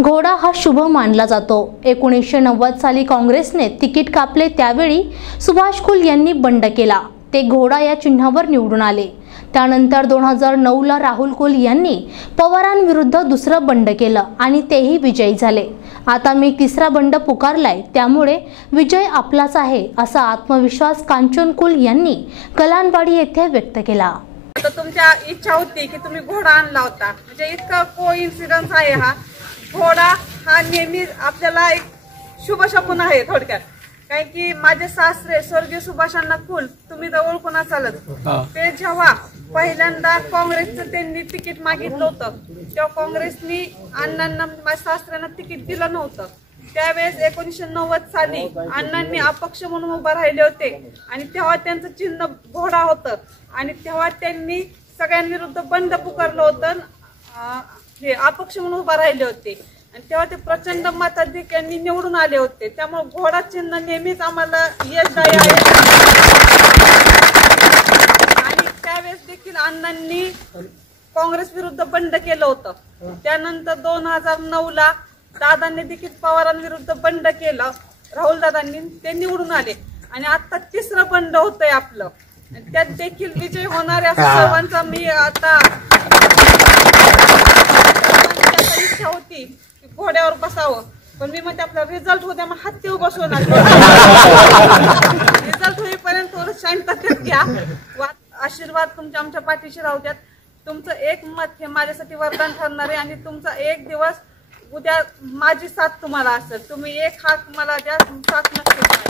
घोडा हा शुभ मानला जातो। 1990 साली काँग्रेसने तिकीट कापले त्यावेळी सुभाष कुल यांनी बंड केला। ते घोडा या चिन्हावर निवडून आले। त्यानंतर 2009 ला राहुल कुल यांनी पवारांविरुद्ध दुसरं बंड केलं आणि तेही विजयी झाले। आता मी तिसरा बंड पुकारलाय, त्यामुळे विजय आपलाच आहे असा आत्मविश्वास कांचन कुल यांनी कलानवाडी येथे व्यक्त केला। तर तुमच्या इच्छा होती की तुम्ही घोडा आणला होता, म्हणजे इतका कोइन्सिडन्स आहे हा। घोडा हा नेहमी आपल्याला एक शुभ शकुन आहे थोडक्यात। कारण की माझे सासरे स्वर्गीय सुभाषांना कुल तुम्ही तर ओळखून असालच। ते जेव्हा पहिल्यांदा काँग्रेसचं त्यांनी तिकीट मागितलं होतं तेव्हा काँग्रेसनी अण्णांना माझ्या सासऱ्यांना तिकीट दिलं नव्हतं। त्यावेळेस 1990 साली अण्णांनी अपक्ष म्हणून उभा राहिले होते आणि तेव्हा त्यांचं चिन्ह घोडा होतं आणि तेव्हा त्यांनी सगळ्यांविरुद्ध बंड पुकारलं होतं। हे अपक्ष म्हणून उभा राहिले होते आणि तेव्हा ते प्रचंड मताधिक्यांनी निवडून आले होते। त्यामुळे घोडा चिन्ह नेहमीच आम्हाला यशदायी आहे। आणि त्यावेळेस देखील अण्णांनी काँग्रेस विरुद्ध बंड केलं होतं। त्यानंतर 2009 ला दादांनी देखील पवारांविरुद्ध बंड केलं, राहुल दादांनी, ते निवडून आले आणि आता तिसरं बंड होतंय आपलं। त्यात देखील विजय होणार आहे सर्वांचा मी आता इच्छा होती की घोड्यावर बसावं, पण मी म्हणते आपला रिझल्ट होत्या मग हत्तीवर बसवणार। रिझल्ट होईपर्यंत थोडं शांततेत घ्या। आशीर्वाद तुमच्या आमच्या पाठीशी राहू द्यात। तुमचं एक मत हे माझ्यासाठी वरदान ठरणार आहे आणि तुमचा एक दिवस उद्या माझी साथ तुम्हाला असेल। तुम्ही एक हात मला द्या, साथ नक्की।